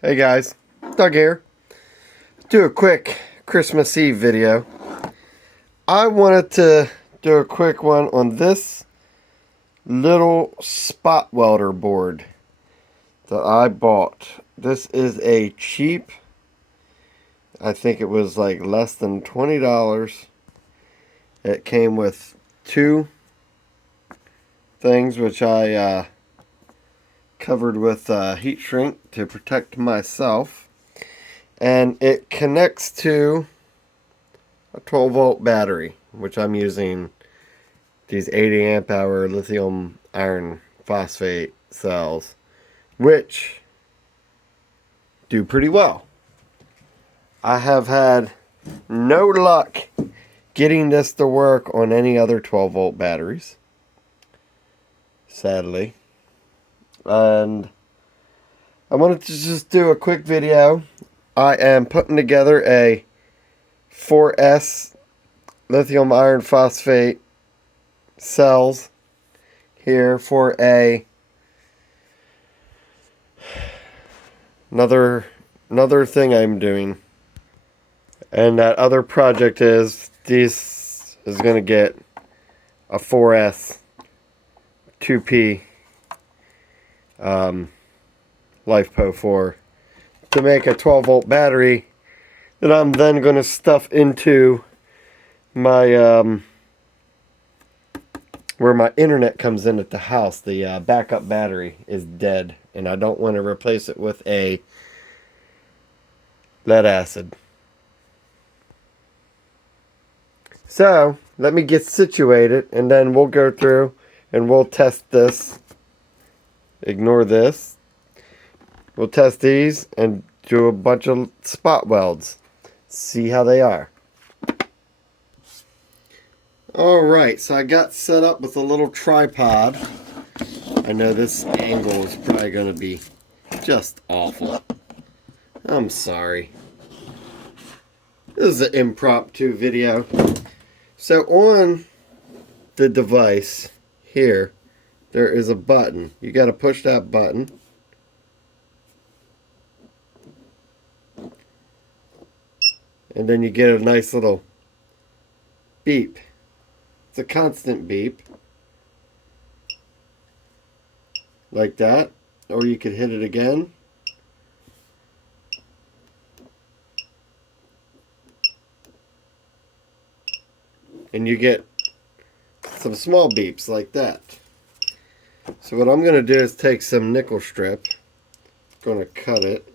Hey guys, Doug here. Do a quick Christmas Eve video. I wanted to do a quick one on this little spot welder board that I bought. This is a cheap, I think it was like less than $20. It came with two things which I covered with heat shrink to protect myself, and it connects to a 12-volt battery, which I'm using these 80 amp hour lithium iron phosphate cells, which do pretty well. I have had no luck getting this to work on any other 12-volt batteries, sadly. And I wanted to just do a quick video. I am putting together a 4S lithium iron phosphate cells here for another thing I'm doing. And that other project is going to get a 4S 2P Lifepo4 to make a 12-volt battery that I'm then going to stuff into my where my internet comes in at the house. The backup battery is dead, and I don't want to replace it with a lead acid. So let me get situated, and then we'll go through and we'll test this. Ignore this. We'll test these and do a bunch of spot welds. See how they are. Alright, so I got set up with a little tripod. I know this angle is probably going to be just awful. I'm sorry. This is an impromptu video. So on the device here, there is a button. You got to push that button. And then you get a nice little beep. It's a constant beep. Like that. Or you could hit it again. And you get some small beeps like that. So what I'm going to do is take some nickel strip. I'm going to cut it.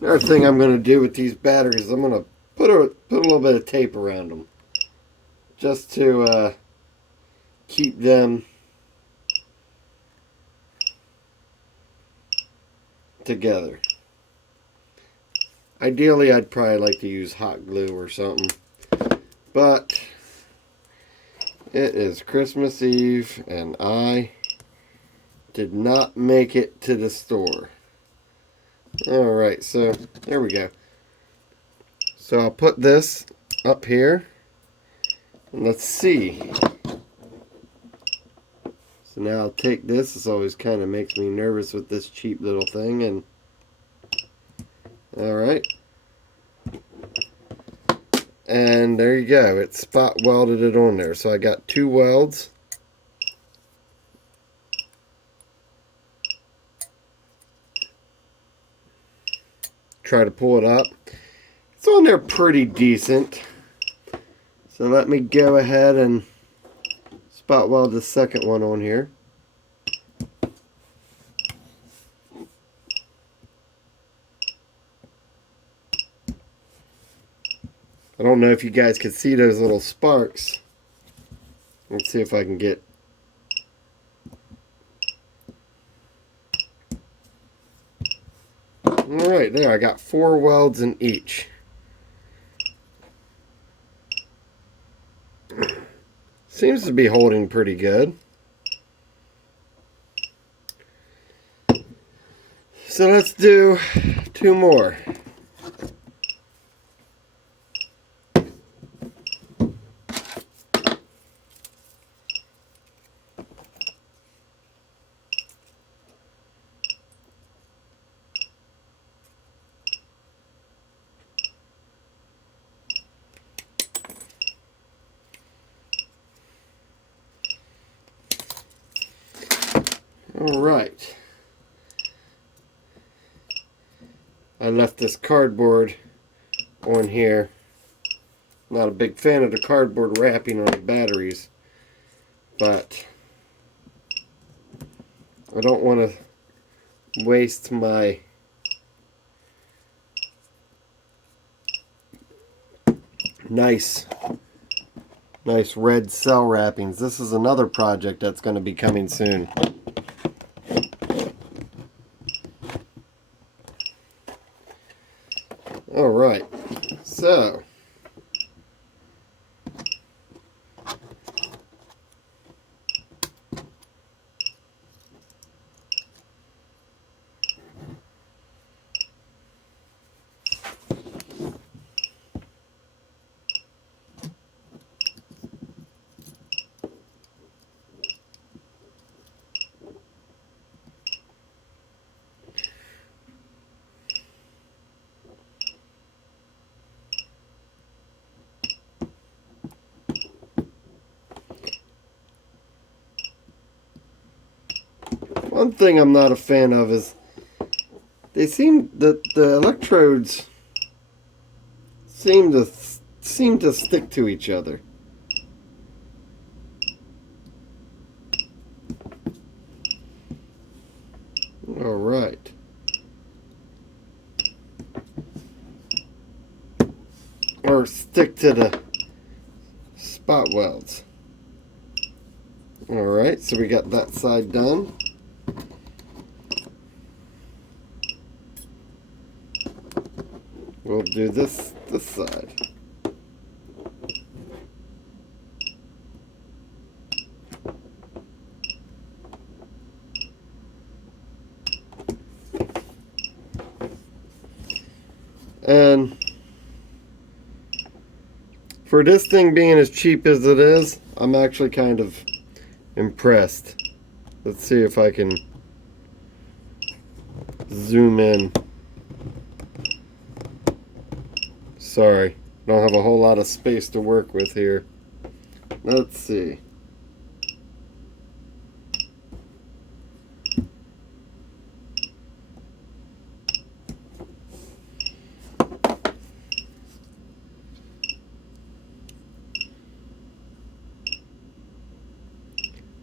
Another thing I'm going to do with these batteries, I'm going to put a little bit of tape around them, just to keep them together. Ideally, I'd probably like to use hot glue or something, but it is Christmas Eve and I did not make it to the store. Alright, so there we go. So I'll put this up here and let's see. So now I'll take this. This always kind of makes me nervous with this cheap little thing. And alright. And there you go. It spot welded it on there. So I got two welds. Try to pull it up. It's on there pretty decent. So let me go ahead and spot weld the second one on here. I don't know if you guys can see those little sparks. Let's see if I can get. Alright, there, I got 4 welds in each. Seems to be holding pretty good. So let's do 2 more. All right. I left this cardboard on here. Not a big fan of the cardboard wrapping on the batteries, but I don't want to waste my nice red cell wrappings. This is another project that's going to be coming soon. All right, so one thing I'm not a fan of is they seem that the electrodes seem to stick to each other. All right. Or stick to the spot welds. All right, so we got that side done. We'll do this side. And for this thing being as cheap as it is, I'm actually kind of impressed. Let's see if I can zoom in. Sorry, don't have a whole lot of space to work with here. Let's see.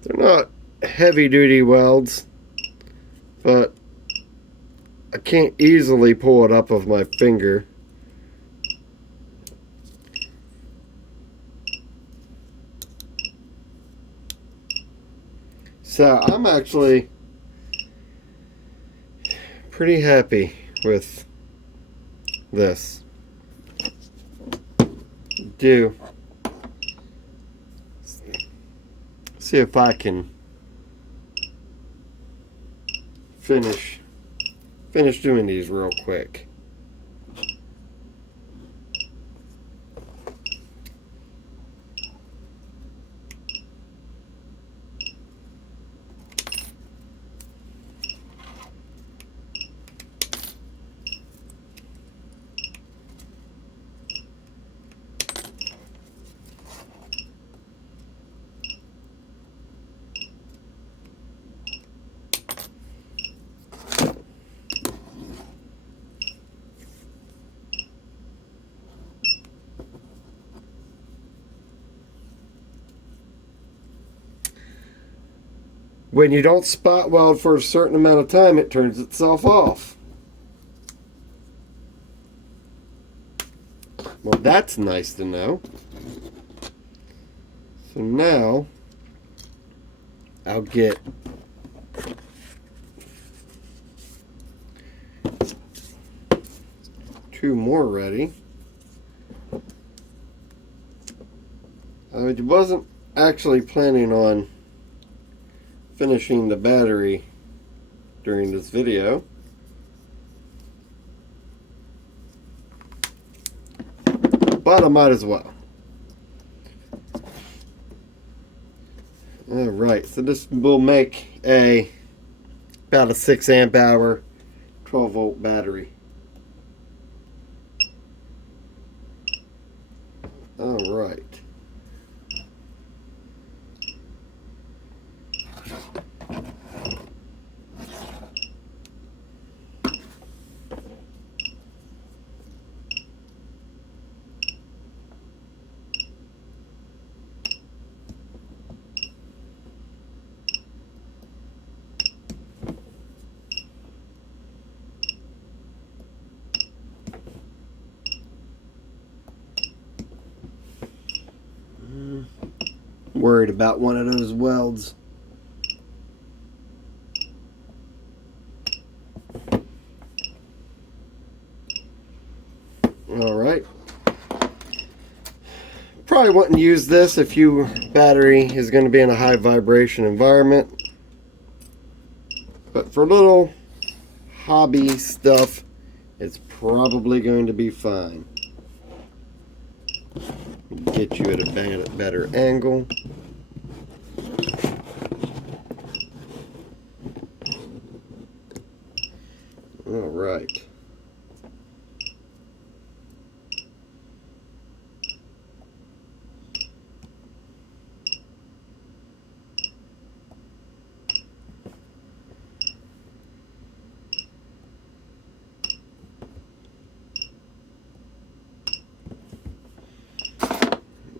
They're not heavy duty welds, but I can't easily pull it up with my finger. So I'm actually pretty happy with this. See if I can finish doing these real quick. When you don't spot weld for a certain amount of time, it turns itself off. Well, that's nice to know. So now I'll get two more ready. I wasn't actually planning on finishing the battery during this video, but I might as well. Alright, so this will make about a 6 amp hour 12 volt battery. Alright. worried about one of those welds. Alright. Probably wouldn't use this if your battery is going to be in a high vibration environment. But for little hobby stuff, it's probably going to be fine. Get you at a better angle. All right.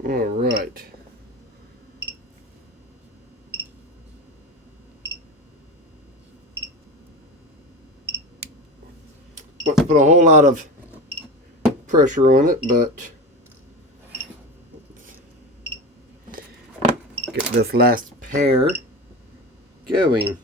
All right. Won't put a whole lot of pressure on it, but get this last pair going.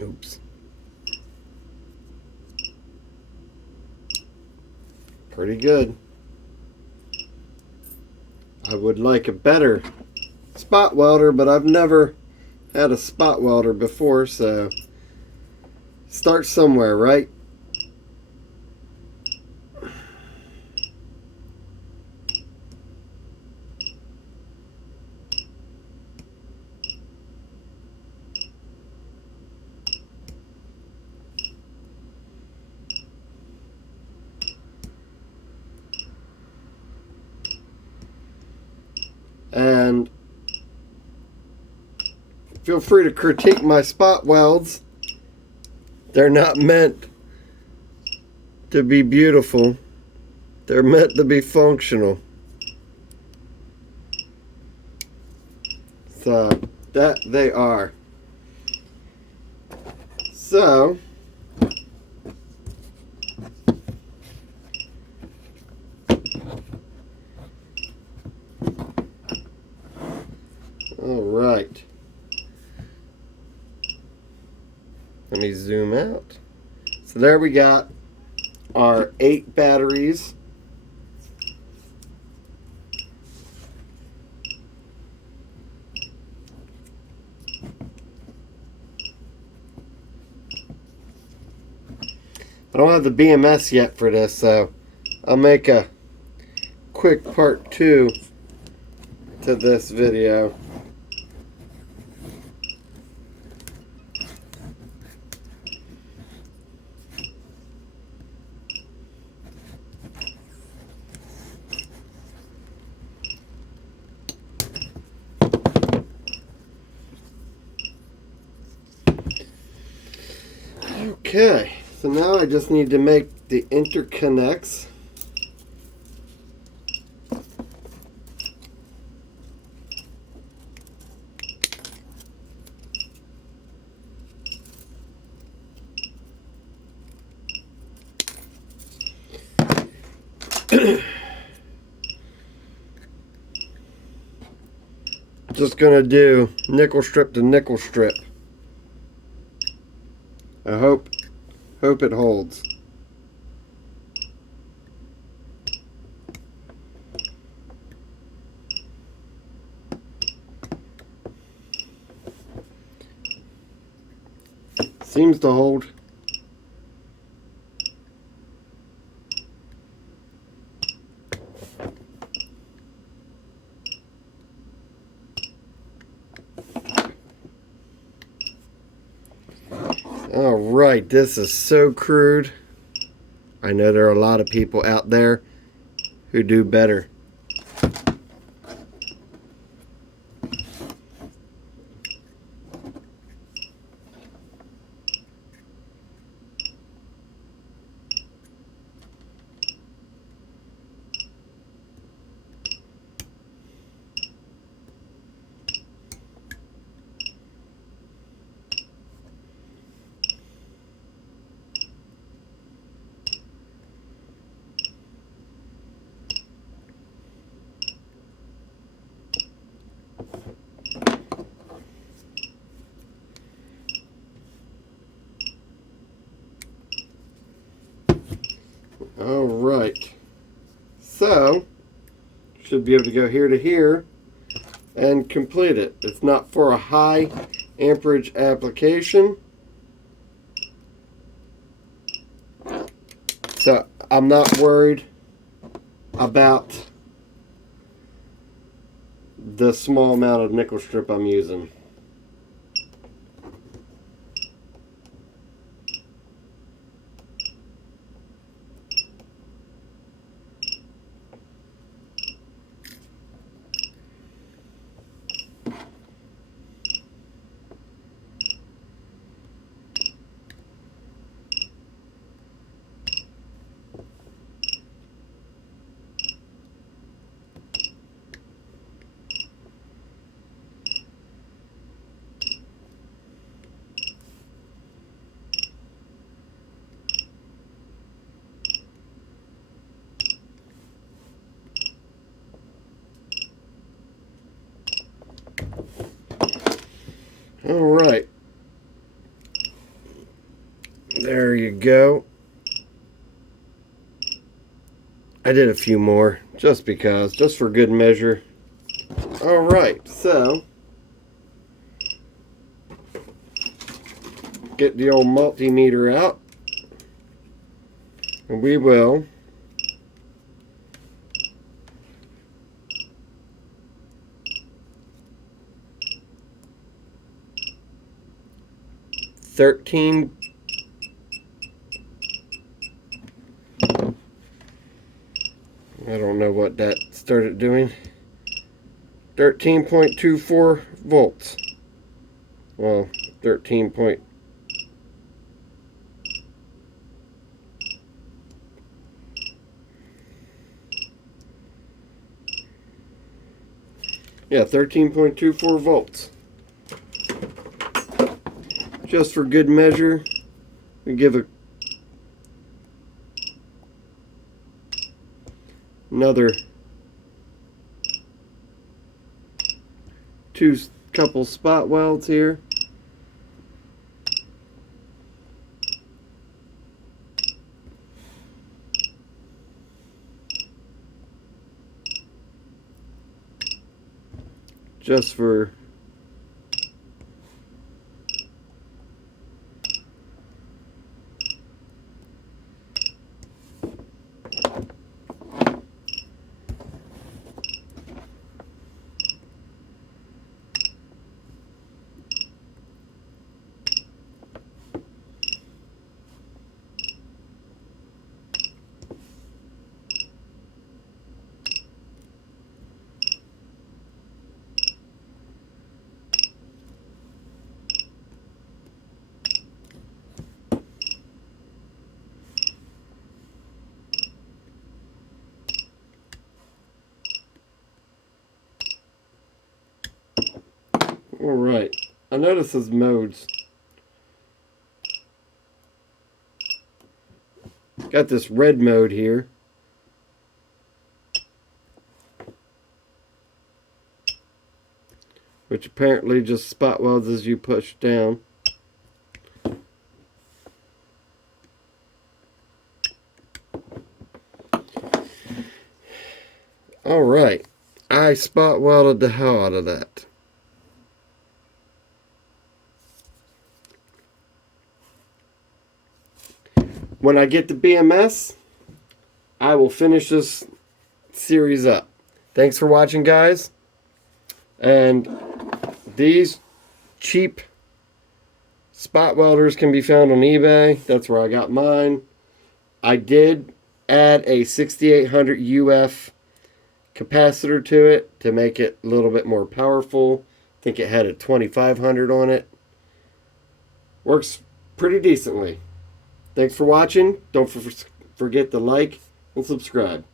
Oops. Pretty good. I would like a better spot welder, but I've never had a spot welder before, so start somewhere, right? And feel free to critique my spot welds. They're not meant to be beautiful. They're meant to be functional. So that they are. So all right. Let me zoom out. So there we got our 8 batteries. I don't have the BMS yet for this, so I'll make a quick part 2 to this video. Okay, so now I just need to make the interconnects. Just gonna do nickel strip to nickel strip. I hope it holds. Seems to hold. Alright, this is so crude. I know there are a lot of people out there who do better. Alright. So, should be able to go here to here and complete it. It's not for a high amperage application. So I'm not worried about the small amount of nickel strip I'm using. Alright. There you go. I did a few more just because, just for good measure. Alright, so get the old multimeter out and we will I don't know what that started doing. 13.24 volts. Well, 13 point. Yeah, 13.24 volts. Just for good measure, we give another couple spot welds here. Just for Alright, I notice his modes. Got this red mode here. Which apparently just spot welds as you push down. Alright, I spot welded the hell out of that. When I get the BMS, I will finish this series up. Thanks for watching, guys. And these cheap spot welders can be found on eBay. That's where I got mine. I did add a 6800 UF capacitor to it to make it a little bit more powerful. I think it had a 2500 on it. Works pretty decently. Thanks for watching. Don't forget to like and subscribe.